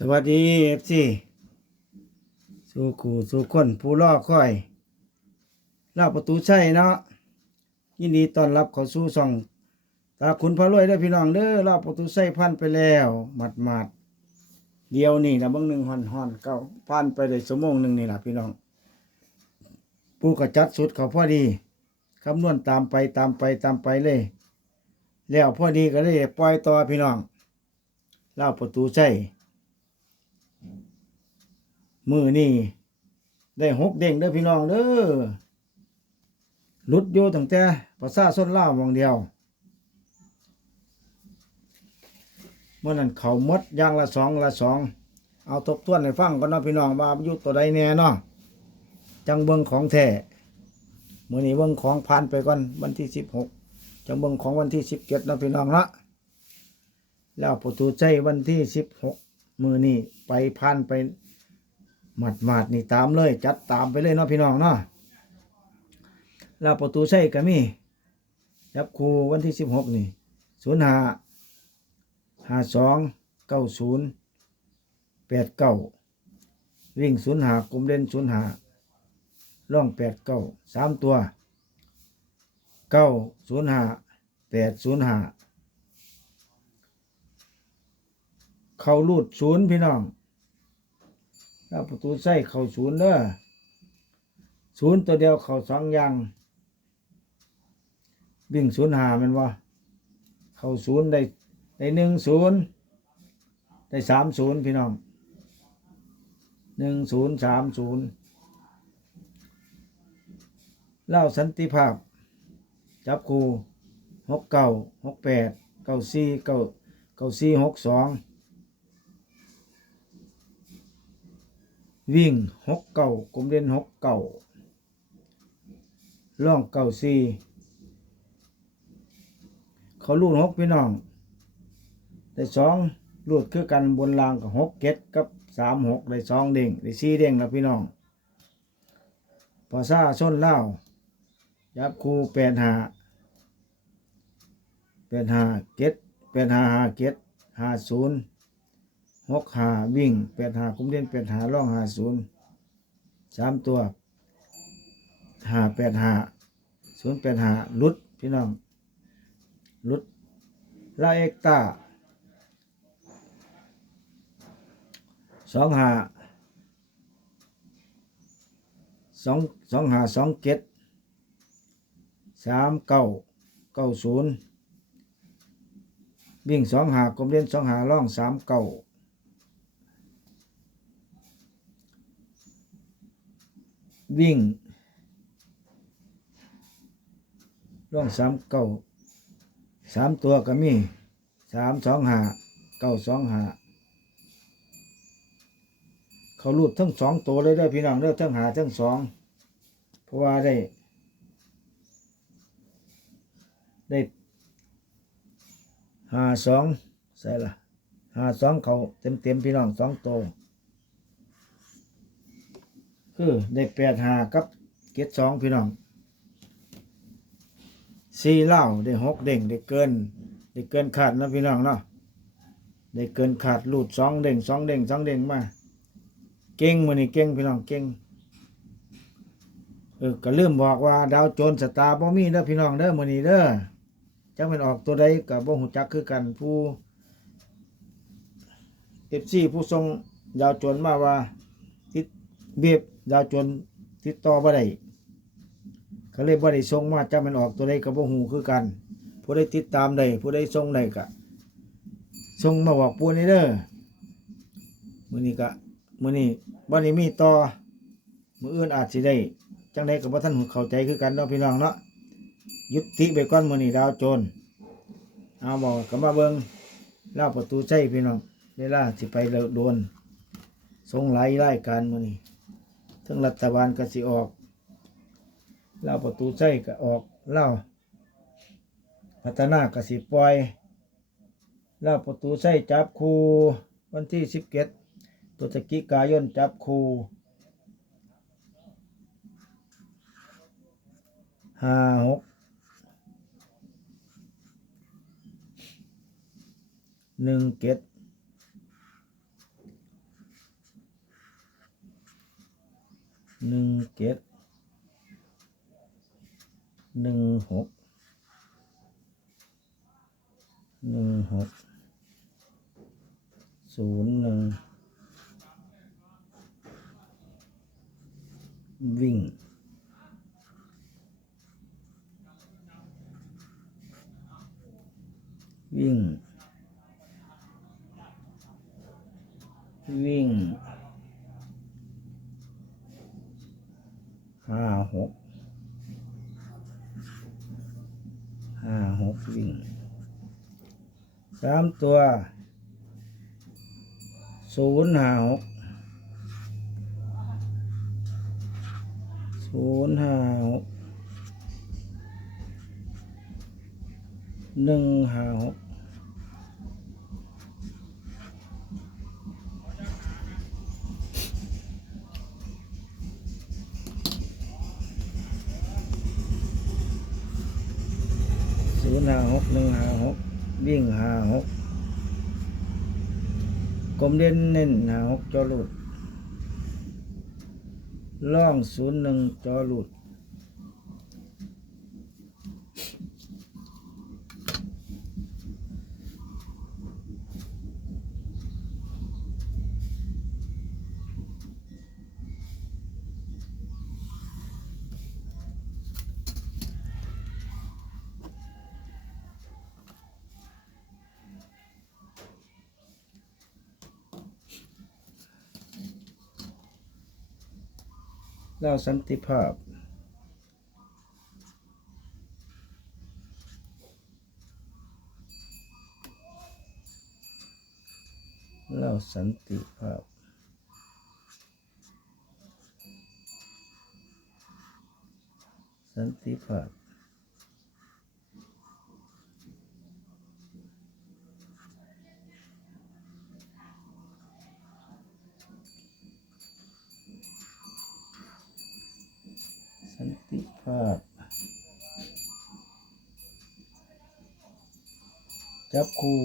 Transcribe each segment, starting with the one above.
สวัสดีเอฟซีสู่ขู่สู่คนผู้รอคอยล่าประตูใช่เนาะยินดีต้อนรับเขาสู่ช่องตาคุณพระรวยเด้พี่น้องเด้อล่าประตูใส่พันไปแล้วหมัดหมัดเดียวนี่นะบางหนึ่งหอนหอนเก้าพันไปเลยสมงหนึ่งนี่แหละพี่น้องผู้กระจัดสุดเขาพอดีคำนวณตามไปตามไปตามไปเลย แล้วพอดีก็เลยปล่อยต่อพี่น้องเล่าประตูใช่ มือนี่ได้หกเด้งเด้อพี่น้องเด้อหลุดอยู่ตั้งแต่ภาษาส้นเล่าวหมองเดียวเมื่อนั้นเขามดย่างละสองละสองเอาทบทวนให้ฟังก่อนนะพี่น้องว่าอยู่ตัวใดแน่เนาะจังเบิงของแท้มือนี้เบิงของผ่านไปก่อนวันที่สิบหกจังเบิงของวันที่สิบเจ็ดนะพี่น้องละแล้วประตูใจวันที่สิบหกมือนี้ไปผ่านไป หมัดหมัดนี่ตามเลย จัดตามไปเลยเนาะพี่น้องเนาะแล้วประตูใช่ก็มียับครูวันที่สิบหกนี่ศูนย์ห้าห้าสองเก้าศูนย์แปดเก้าวิ่งศูนย์หากลมเล่นศูนย์หาล่องแปดเก้าสามตัวเก้าศูนย์หาแปดศูนย์หาเข้ารูดศูนย์พี่น้อง ถ้าประตูใส่เข่าศูนย์เด้อศูนย์ตัวเดียวเข่าสองอย่างวิ่งศูนย์หามันว่าเข่าศูนย์ได้ได้หนึ่งศูนย์ได้สามศูนย์พี่น้องหนึ่งศูนย์สามศูนย์เล่าสันติภาพ จับคูหกเก้าหกแปดเก้าสี่เก้าเก้าสี่หกสอง วิ่งหกเก่ากลมเด่นหกเก่าล่องเก่าสี่เขาลูดหกพี่น้อง ได้สองลูดคือกันบนรางกับหกเก็ดกับสามหกได้สองเด้งได้สี่เด้งแล้วพี่น้อง พอซาส้นเล่ายับคูแปดหาแปดหาเก็ดแปดหาหาเก็ดหาศูนย์ หกหาวิ่งแปดหาคุ้มเด่นแปดหาล่องหาศูนย์สามตัวหาแปดหาศูนย์แปดหาลุดพี่น้องลุดลาเอกตาสองหาสองสองหาสองเก็ดสามเก้าเก้าศูนย์วิ่งสองหากลมเด่นสองหาล่องสามเก้า วิ่งร่องสามเก้าสามตัวก็มีสามสองหาเก้าสองหาเขารูดทั้งสองตัวเลยเด้อพี่น้องเด้อทั้งหาทั้งสองเพราะว่าได้ ได้หาสองใส่ละหาสองเขาเต็มเต็มพี่น้องสองตัว คือได้แปดหากับเกตสองพี่น้องสี่เล่าได้หกเด้งได้เกินได้เกินขาดนะพี่น้องเนาะได้เกินขาดหลุดสองเด้งสองเด้งสองเด้งมาเก่งมือนี่เก่งพี่น้องเก่งเออก็ลืมบอกว่า ดาวโจรสตาร์บ่มีเด้อพี่น้องเด้อมือนี้เด้อจักเป็นออกตัวใดกับบ่หูจักคือกันผู้เอฟซีผู้ทรงดาวโจรมาว่าติดเบียบ ดาวจนติดต่อบ่ได้เขาเลยบ่ได้ส่งมาจะมันออกตัวใดก็บ่ฮู้คือกัน ผู้ใดติดตามได้ผู้ใดส่งได้ก็ส่งมาบอกปูนี่เด้อมื้อนี้ก็มื้อนี้บ่ได้มีต่อมื้ออื่นอาจสิได้จังไดก็บ่ทันเข้าใจคือกันเนาะพี่น้องเนาะยุติไปก่อนมื้อนี้ดาวโจรเอาบอกก็มาเบิ่งลาประตูใจพี่น้องเวลาสิไปโดนส่งหลายรายการมื้อนี้ ทั้งรัฐบาลก็สิออกเล่าประตูใจก็ออกเล่าพัฒนาก็สิปล่อยเล่าประตูใจจับคูวันที่สิบเก็ดพฤศจิกายนจับคูห้าหกหนึ่งเก็ด หนึ่งเจ็ดหนึ่งหกหนึ่งหกศูนย์หนึ่งวิ่งวิ่ง วิ่งห้าหกห้าหกวิ่งสามตัวศูนย์ห้าหกศูนย์ห้าหกหนึ่งห้าหก เด่นเน้นหาหกจอหลุดล่องศูนย์หนึ่งจอหลุด แล้าสันติภาพ เล่าสันติภาพสันติภาพ สันติภาพ จับคู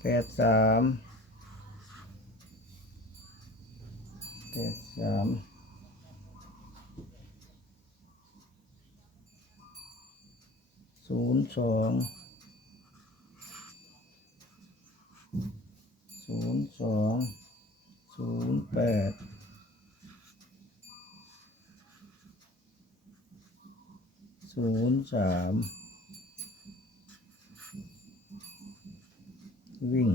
แปดสามแปดสามศูนย์สองศูนย์สองศูนย์แปดศูนย์สามวิ่ง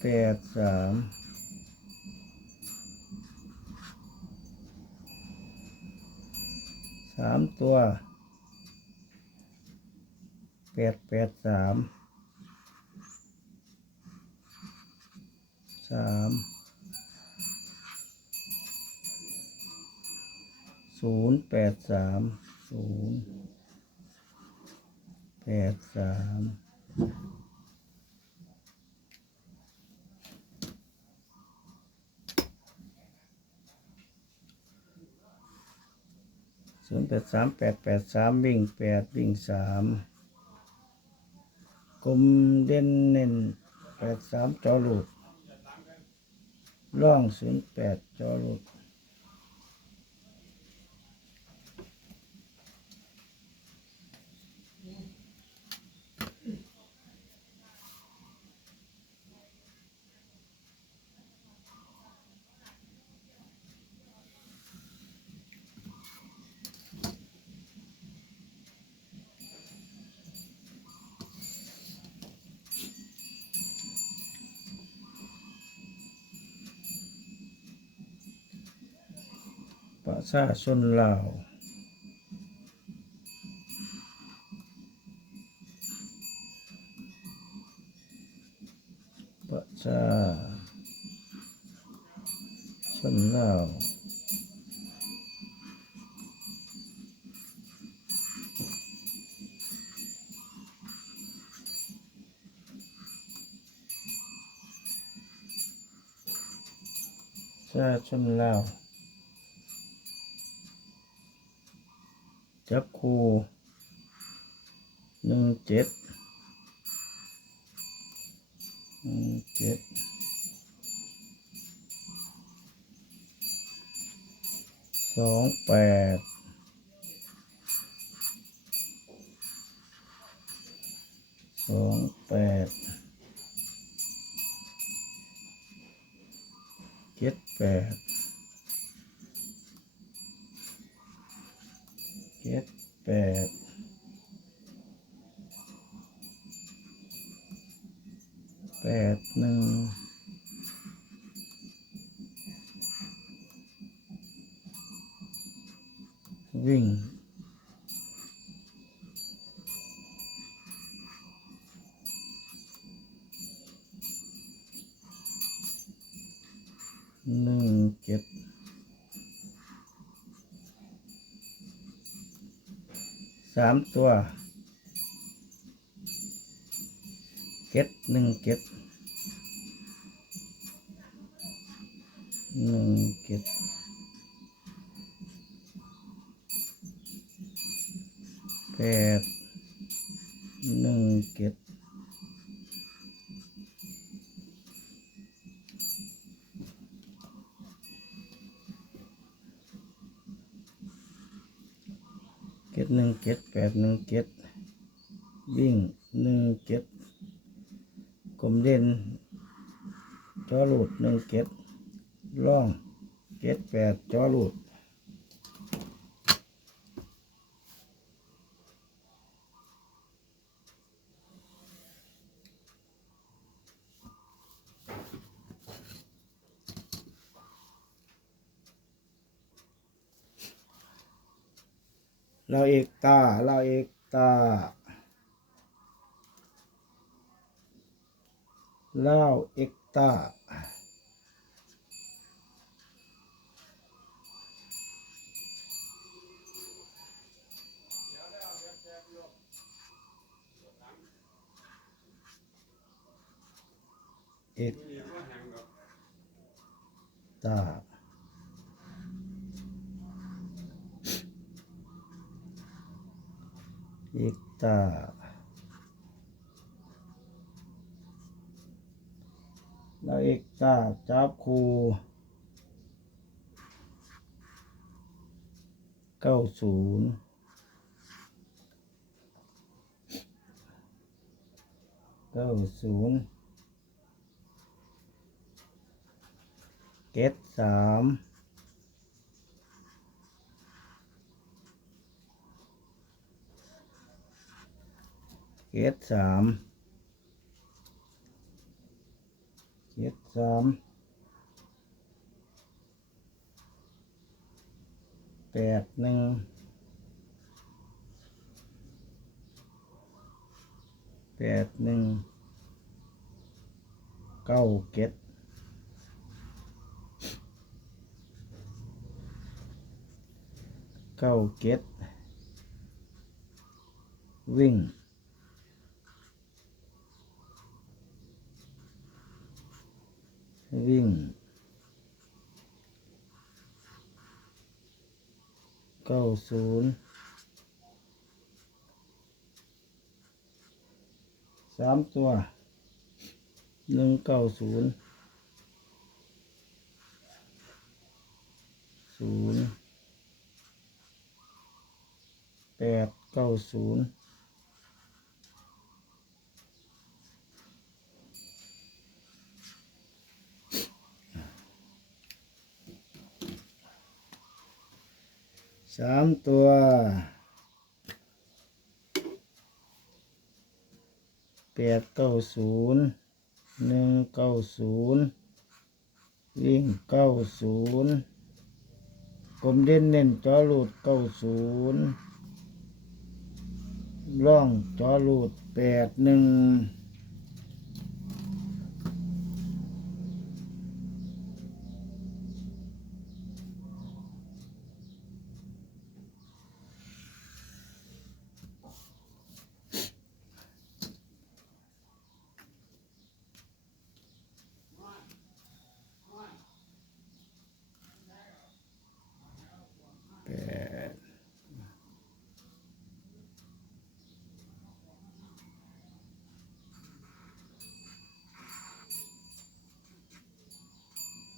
แปดสามสามตัวแปดแปดสามสาม ศูนย์แปดสามศูนย์แปดสามศูนย์แปดสามแปดแปดสามวิ่งแปดวิ่งสามกลมเด่นเน้นแปดสามจอหลุดล่องศูนย์แปดจอหลุด ประชาชนลาวประชาชนลาวประชาชนลาว จับคูหนึ่งเจ็ดหนึ่งเจ็ดสองแปดสองแปดเจ็ดแปด แปดแปดหนึ่งวิ่งามตัวเก็ดหนึ่งเก็ดหนึ่งเก็ดแปดหนึ่งเก็ดเก็ดหนึ่งเก็ดแปดหนึ่งเก็ดวิ่งหนึ่งเก็ด กลมเด่นจอหลุดหนึ่งเก็ดล่องเก็ดแปดจอหลุด เราเอกตา เราเอกตาเล่าเอกตา เอกตา อกตาแล้วเอกตาจับคูเก้าศูนย์เก้าศูนย์เกตสาม เกตสามเจ็ดสามแปดหนึ่งแปดหนึ่งเก้าเจ็ดเก้าเจ็ดวิ่ง วิ่งเก้าศูนย์สามตัวหนึ่งเก้าศูนย์ศูนย์แปดเก้าศูนย์ สามตัวแปดเก้าศูนย์หนึ่งเก้าศูนย์วิ่งเก้าศูนย์กลมเด่นเน้นจอหลุดเก้าศูนย์ร่องจอหลุดแปดหนึ่ง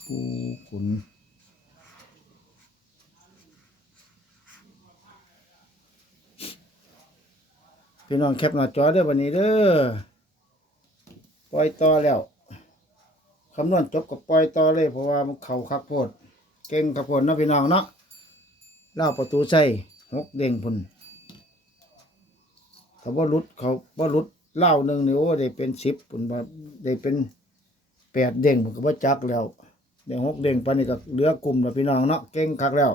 ปูขุนพี่น้องแคปหน้าจอเด้อวันนี้เด้อปล่อยต่อแล้วคำนวณจบกับปล่อยต่อเลยเพราะว่ามันเข่าคักโพด เก่งคักโพดนาะพี่น้องเนาะเล่าประตูใส่หกเด้งพุ่นเขาบ่รุดเขาบ่รุดเล่าหนึ่งนี่โอ้ได้เป็นสิบพุ่นบ่ได้เป็นแปดเด้งผมก็บ่าจักแล้ว ได้งหกเด้งปานนี้ก็เหลือกลุ่มแล้วพี่น้องเนาะเก่งคักแล้ว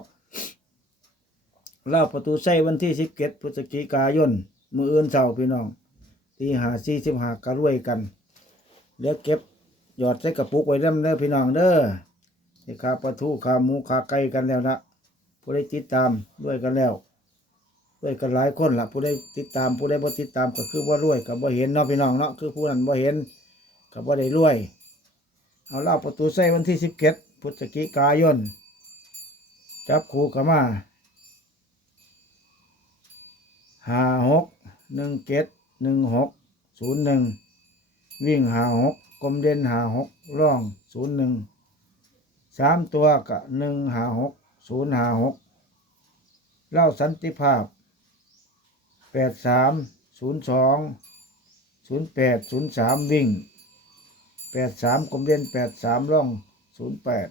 เล่าประตูใส่วันที่สิบเจ็ดพฤศจิกายนมืออื่นเสาร์พี่น้องตีหาสี่สิบหากระรวยกันเดี๋ยวเก็บหยอดใส่กระปุกไว้เริ่มเด้อพี่น้องเด้อนี่ขาปลาทูขาหมูขาไก่กันแล้วนะผู้ได้ติดตามด้วยกันแล้วด้วยกันหลายคนละผู้ได้ติดตามผู้ได้บ่ติดตามก็คือว่ารวยกับบ่เห็นเนาะพี่น้องเนาะคือผู้นั้นบ่เห็นกับบ่ได้รวย เอาเล่าประตูใส่วันที่สิบเจ็ดพฤศจิกายน จับคู่กันมาห้าหกหนึ่งเจ็ดหนึ่งหกศูนย์หนึ่งวิ่งหาหกกลมเด่นหาหกร่องศูนย์หนึ่งสามตัวกะหนึ่งหาหกศูนย์หาหกเล่าสันติภาพแปดสามศูนย์สองศูนย์แปดศูนย์สามวิ่ง แปดสามกลมเด่นแปดสามร่องศูนย์แปด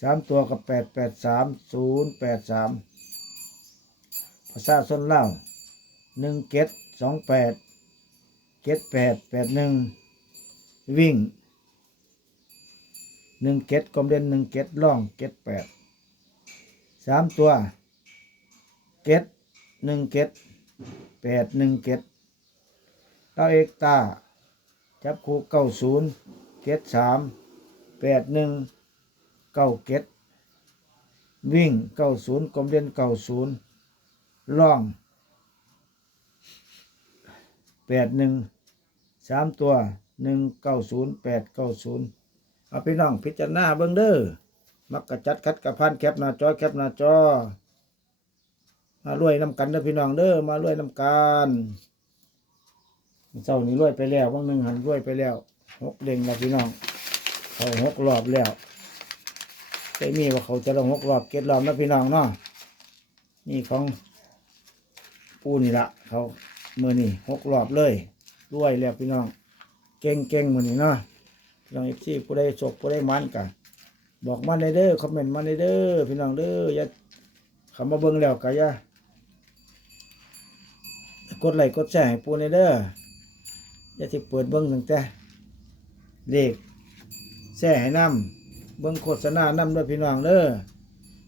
สามตัวกับแปดแปดสามศูนย์แปดสามภาษาส้นเล่าหนึ่งเกตสองแปดเกตแปดแปดหนึ่งวิ่งหนึ่งเกตกลมเด่นหนึ่งเกตล่องเกตแปดสามตัวเกตหนึ่งเกตแปดหนึ่งเกตเราเอกตา จับคู่เก้าศูนย์เกตสามแปดหนึ่งเก้าเกตวิ่งเก้าศูนย์กลมเด่นเก้าศูนย์ล่องแปดหนึ่งสามตัวหนึ่งเก้าศูนย์แปดเก้าศูนย์เอาพี่น้องพิจารณาเบิ้งเด้อมักกระจัดคัดกระพันแคปหน้าจอแคปหน้าจอ มารวยน้ำกันเด้อพี่น้องเด้อมารวยน้ำกัน เจ้านี่รวยไปแล้วบางหนึ่งหันรวยไปแล้วหกเด้งแล้วพี่น้องเขาหกรอบแล้วเคยมีว่าเขาจะลงหกรอบเก็ดรอบนะพี่น้องเนาะนี่ของปูนี่ละเขาเมื่อนี่หกรอบเลยด้วยแล้วพี่น้อง เก่งเก่งมือนี่เนาะพี่น้องเอฟซีผู้ใดศกผู้ใดมันกันบอกมาในเด้อคอมเมนต์มาในเด้อพี่น้องเด้ออย่าคำมาเบิ่งแล้วก็อย่ากดไลค์กดแชร์ให้ปูในเด้อ อย่าที่เปิดเบิ่งตั้งแต่เลขแชร์ให้นำเบิ่งโฆษณานำด้วยพี่น้องเด้อ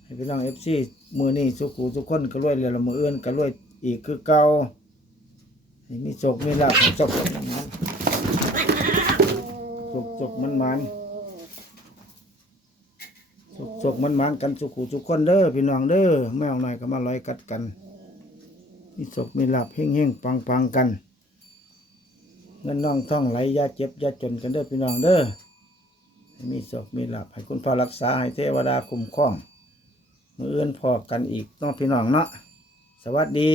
ให้พี่น้องเอฟซีมือนี่สุขูทุกคนก็รวยเลยละมืออื่นก็รวยอีกคือเก่าให้มีโศกมีลาภให้โศกมันมันโศกโศกมันมันโศกโศกมันมันกันสุขูทุกคนเด้อพี่น้องเด้อแม่เอาหน่อยก็มาลอยกัดกันมีโศกมีลาภเฮงเฮงปังปังกัน เงินน้องท่องไหลยาเจ็บยาจนกันเด้อพี่น้องเด้อให้มีศกมีหลับให้คุณพระรักษาให้เทวดาคุ้มครองมืออื่นพอกันอีกน้องพี่น้องเนาะสวัสดี